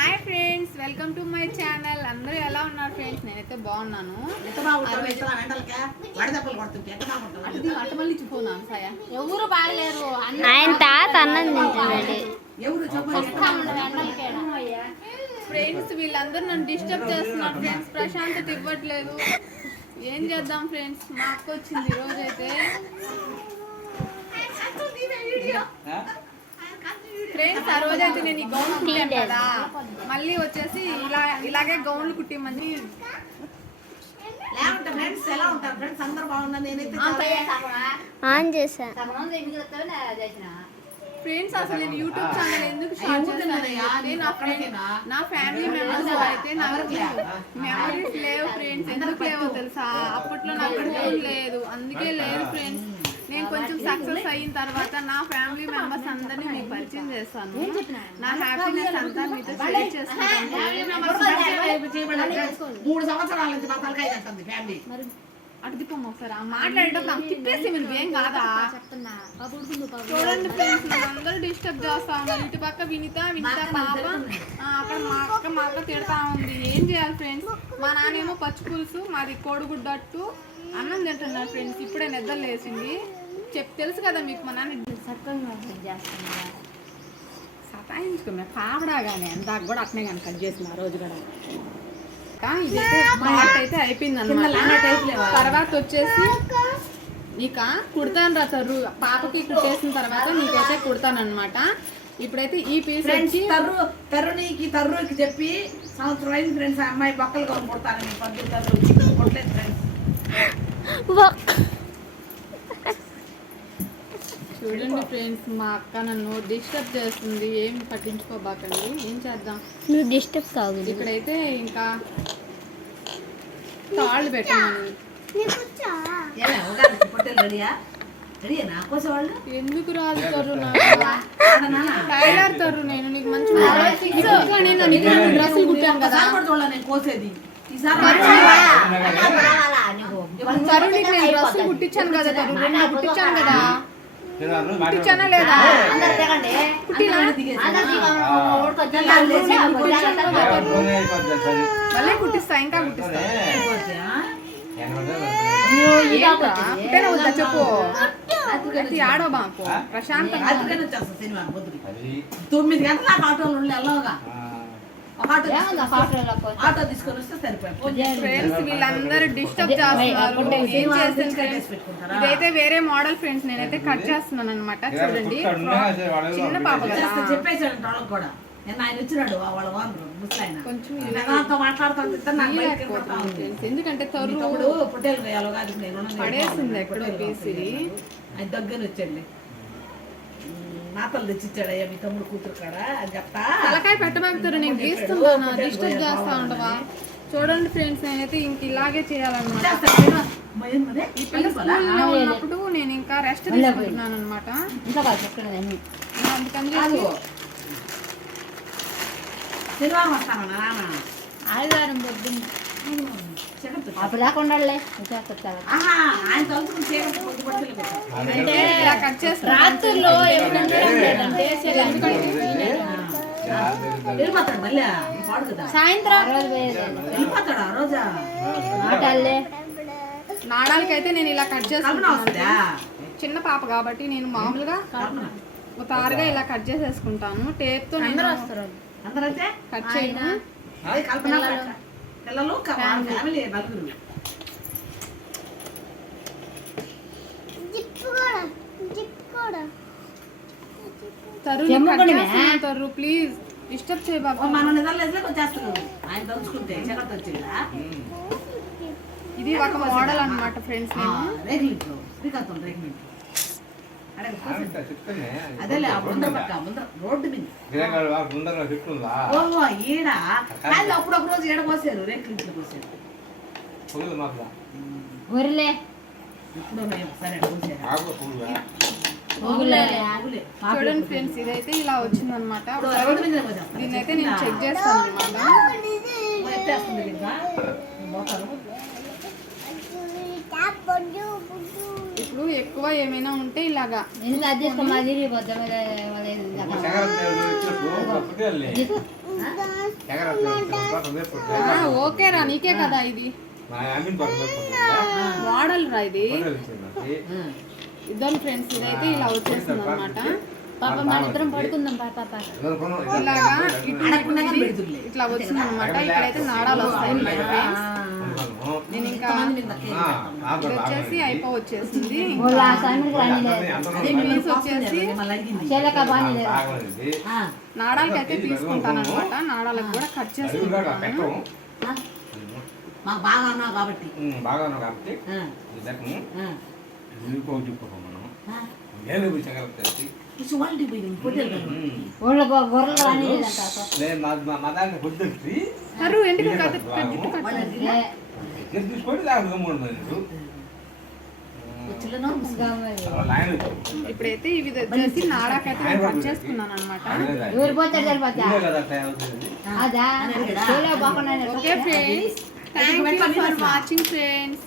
Hi friends, welcome to my channel. అందరూ ఎలా ఉన్నారు ఫ్రెండ్స్? నేనైతే బాగున్నాను. ఎవరు బాగలేరు, ఆయన తాత అన్నం తింటున్నాడు. ఫ్రెండ్స్ వీళ్ళందరూ నన్ను డిస్టర్బ్ చేస్తున్నారు ఫ్రెండ్స్. ప్రశాంతత ఇవ్వట్లేదు. ఏం చేద్దాం ఫ్రెండ్స్? మా అక్క వచ్చింది ఈరోజైతే. ఫ్రెండ్స్ ఆ రోజైతే నేను ఈ గౌన్ కుట్టాను కదా, మళ్ళీ వచ్చేసి ఇలాగే గౌన్లు కుట్టిమని. ఆన్ చేసా. ఫ్రెండ్స్ అసలు నేను యూట్యూబ్ ఛానల్ ఎందుకు స్టార్ట్ చేశానంటే నా ఫ్యామిలీ మెంబర్స్ అయితే నాకు మెమరీస్ లేవు ఫ్రెండ్స్. ఎందుకు లేవో తెలుసా? అప్పట్లో నాకు ఫోన్ లేదు, అందుకే లేదు ఫ్రెండ్స్. నేను కొంచెం సక్సెస్ అయిన తర్వాత నా ఫ్యామిలీ మెంబర్స్ అందరినీ మీకు పరిచయం చేస్తాను. నా హ్యాపీనెస్ అంతా మీతో షేర్ చేసుకుంటాను. 3 సంవత్సరాల నుంచి మా తలకాయ చేస్తుంది ఫ్యామిలీ. అటు దిప్పమ్మ ఒకసారి మాట్లాడేటప్పుడు అంత తిప్పేసి మీరు ఏం కాదా? చూడండి ఫ్రెండ్స్, అందరూ డిస్టర్బ్ చేస్తా ఉన్నారు. ఇటు పక్క వినిత పాప, అక్కడ మా అక్క తిడతా ఉంది. ఏం చేయాలి ఫ్రెండ్స్? మా నాన్నేమో పచ్చి పులుసు, మాది కోడిగుడ్డట్టు అన్నం తింటున్నారు ఫ్రెండ్స్. ఇప్పుడే నిద్ర లేచింది. తెలుసు కదా మీకు, మా నాన్న సతాయించుకున్నా కావడాగానే అందాక కూడా అట్నే కానీ కట్ చేసిన ఆ రోజు కూడా. ఇదైతే మాట అయితే అయిపోయింది అన్నమాట. తర్వాత వచ్చేసి ఇక కుడతాను రా తర్రు, పాపకి కుట్టేసిన తర్వాత నీకైతే కుడతాను అనమాట. ఇప్పుడైతే ఈ పీస్ తర్రుకి చెప్పి సంవత్సరం అయింది ఫ్రెండ్స్. అమ్మాయి బొక్కలు కొని కుడతానని పద్ధతి కొట్టలేదు ఫ్రెండ్స్. చూడండి ఫ్రెండ్స్, మా అక్క నన్ను డిస్టర్బ్ చేస్తుంది. ఏం పట్టించుకోబాకండి. ఏం చేద్దాం, నువ్వు డిస్టర్బ్ కావు. ఇక్కడైతే ఇంకా తాళ్ళు పెట్టాను. ఎందుకు రాదు తర్రు? టైలర్ తర్రు, నేను నీకు మంచి డ్రెస్సులు కుట్టాను కదా తర్రు. నీకు నేను డ్రెస్సులు కుట్టించాను కదా తర్రు, 2 కుట్టించాను కదా. కుట్టించానా లేదా? మళ్ళీ కుట్టిస్తా, ఇంకా కుట్టిస్తా. వద్దా చెప్పు? ఆడో బాపు ప్రశాంతంగా. 9 గంటల ఆటోలు వెళ్ళవుగా, ఆటో తీసుకొని వస్తే సరిపోయి. ఫ్రెండ్స్ వీళ్ళందరూ డిస్టర్బ్ చేస్తున్నారు. ఏం చేస్తాను? ఇదైతే వేరే మోడల్ ఫ్రెండ్స్. నేనైతే కట్ చేస్తున్నాను అనమాట. చూడండి, చిన్న పాప కదా. చెప్పేసాడు వాళ్ళకి కూడా. ఆయన వచ్చినాడు వాళ్ళ కొంచెం మాట్లాడుతుంది. ఎందుకంటే తరుడు పొట్టేలు పడేసింది ఎక్కడో పీసి. ఆయన దగ్గర వచ్చండి, నాతలు తెచ్చిచ్చాడయ్యా మీ తమ్ముడు కూతురు కాడా అని చెప్తా. తలకాయ పెట్టబోతారు, నేను గీస్తున్నాను. డిస్టర్బ్ చేస్తా ఉండవా? చూడండి ఫ్రెండ్స్, నేనైతే ఇంక ఇలాగే చేయాలన్నమాట. ఈ పిల్ల స్కూల్లో ఉన్నప్పుడు నేను ఇంకా రెస్ట్ తీసుకుంటున్నాను అనమాట. అందుకని శనివారం వస్తాను నాన్న, ఆదివారం పొద్దున్న ఆయన తలుచుకుని అంటే ఇలా కట్ చేస్తా. రాత్రుల్లో వెళ్ళిపోతాడు మళ్ళీ పాడు కదా. సాయంత్రం వెళ్ళిపోతాడు ఆ రోజా. నాడాలకైతే నేను ఇలా కట్ చేసుకుంటాను. చిన్న పాప కాబట్టి నేను మామూలుగా తారుగా ఇలా కట్ చేసేసుకుంటాను. టేప్ తో అందరైతే కట్ చేయను. కల్పన పిల్లలు ఫ్యామిలీ నలుగురు. తరు ప్లీజ్ డిస్టర్బ్ చేయబాబు. మనం నిద్రలేస్తే వచ్చేస్తున్నాడు ఆయన తలుచుకుంటే చక్కటి వచ్చిందా. ఇది ఒక మోడల్ అన్నమాట ఫ్రెండ్స్. నేను రేగులింట్లో శ్రీకాంతం రేగులింట్లో అదేలే రోడ్డు మీద ఈడ అప్పుడు ఒక రోజు ఈడ పోసారు, రేకులింట్లో పోసారు. చూడండి ఫ్రెండ్స్, ఇదైతే ఇలా వచ్చింది అనమాట. దీన్ని అయితే నేను చెక్ చేస్తాను అనమాట. ఇప్పుడు ఎక్కువ ఏమైనా ఉంటే ఇలాగా ఓకే రా నీకే కదా ఇది మోడల్ రా ఇది ఇద్దరు ఫ్రెండ్స్ ఇదైతే ఇలా వచ్చేస్తుంది అనమాట పాప మన ఇద్దరం పడుకుందాం పాప ఇలాగా ఇట్లా వచ్చింది అనమాట ఇక్కడైతే నాడాలు వస్తాయి friends. నేను ఇంకా ఇది వచ్చేసి వచ్చేసింది పీస్ వచ్చేసి నాడాలకి అయితే తీసుకుంటాను అనమాట నాడాలకు కూడా కట్ చేసుకుంటాను మాకు బాగా ఉన్నావు కాబట్టి బాగా ఉన్నావు కాబట్టి నేను తెచ్చి వాళ్ళకి పోయింది పొట్టేలు మా దాన్ని పొద్దుంచి అరు ఎందుకు కట్ తీసుకోండి దాని ఇప్పుడైతే ఇవి వచ్చేసి నాడాకైతే నేను కట్ చేసుకున్నాను అనమాట okay friends thank you for watching friends